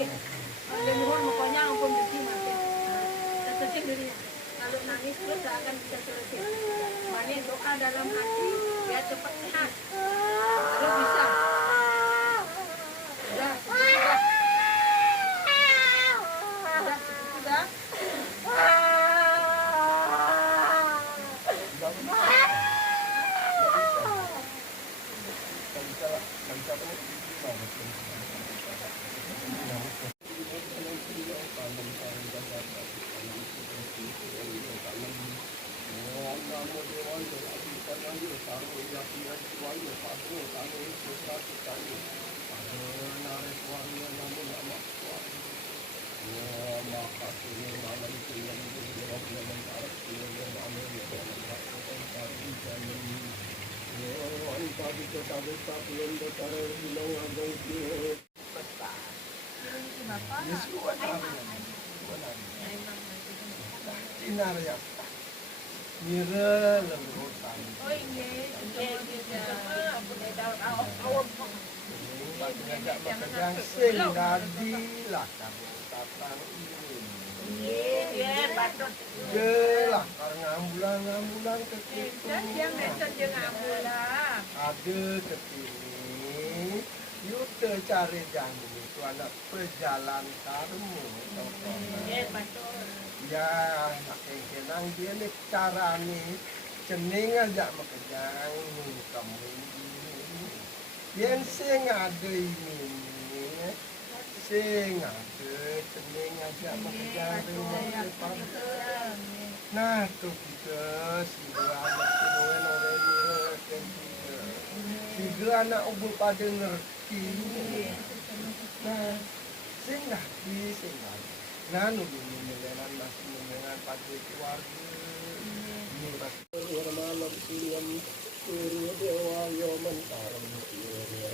Dia mohon pokoknya ampun cuci mati. Tercuci dirinya. Kalau nangis terus tak akan bisa selesai. Banyak doa dalam hati biar cepat sehat. Kalau bisa. Sudah, sudah. Sudah, sudah. Jelah karena ambulan ada ketini yuta cari jamu itu anak pejalan tarmu ya nak kenang dia ni cara ni cening aja makejang kamu yang sing ada ini sing ada cening aja makejang depan nah tu kita siapa anak kenuan orang ni tiga anak ubul pada ngerti nah sing ngerti sing ngerti nah nunggu menyelengan masih menyelengan pada keluarga ini masih malam siang surya dewa yo mentaram surya